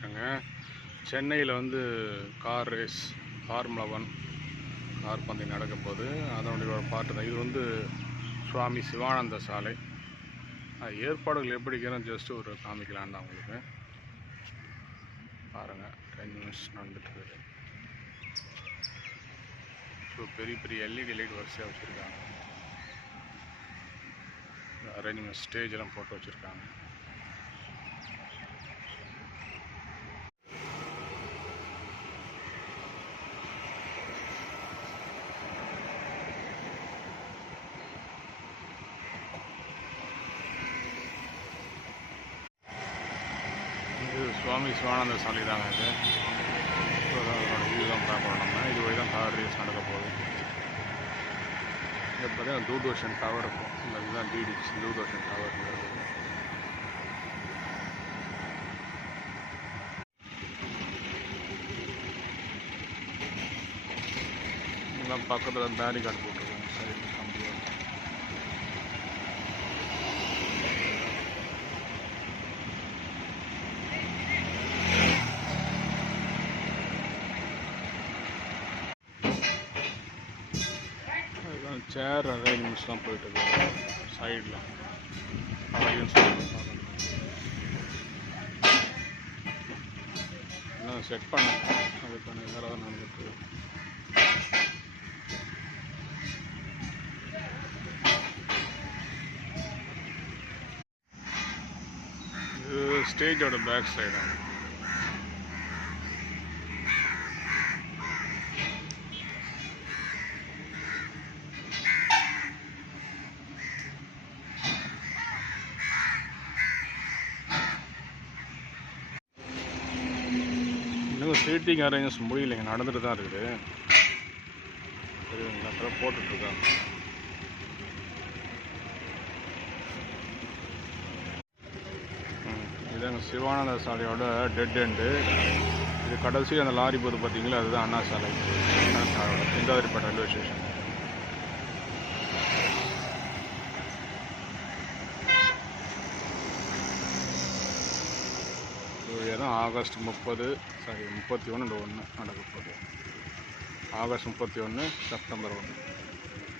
இருக்கேங்க. சென்னையில் வந்து கார் ரேஸ் ஃபார்முலா 1 கார் பந்தயம் நடக்க போகுது. அதனுடைய ஒரு பாட்டு தான் இது. வந்து சுவாமி சிவானந்த சாலை. ஏற்பாடுகள் எப்படி இருக்கிறோம் ஜஸ்ட் ஒரு காமிக்கலான்னு தான் உங்களுக்கு. பாருங்கள், 10 நிமிஷம் நடந்துட்டுருக்கு. ஸோ பெரிய பெரிய எல்இடி லைட் வரிசையாக வச்சுருக்காங்க. அரேஞ்ச்மெண்ட் ஸ்டேஜ் எல்லாம் போட்டு வச்சுருக்காங்க. இது சுவாமி சிவானந்த சாலை தாங்க. இது அதோட வியூ தான் பார்க்கணும். நம்ம இது வழி தான் கார் ரேஸ் நடக்க போகுது. இது பார்த்தீங்கன்னா தூர்தர்ஷன் டவர் இருக்கும். இந்த இதுதான் டிடிசி தூர்தர்ஷன் டவர்ங்கிறது. இதெல்லாம் பக்கத்தில் பேரிகார்டு போட்டிருக்காங்க சைடில் கம்பியாக. சேர் அரேஞ்ச்மெண்ட்ஸ்லாம் போயிட்டுருக்கு சைடில். ஆடியன்ஸ் இன்னும் செட் பண்ண அதுக்கான வேறு தான் நடந்துட்டு. இது ஸ்டேஜோட பேக் சைடு. இன்னும் சீட்டிங் அரேஞ்ச் முடியலைங்க, நடந்துட்டு தான் இருக்குது. சரிங்களா, அப்புறம் போட்டுட்ருக்காங்க. இதாங்க சிவானந்த சாலையோட டெட் எண்டு. இது கடைசி அந்த லாரி போது பார்த்தீங்களா, அதுதான் அண்ணா சாலை. அண்ணா சாலையோட சிந்தாதிரிப்பேட்டை ரயில்வே ஸ்டேஷன். இதுதான் ஆகஸ்ட் 31 நடக்க போகுது. August 31, September 1.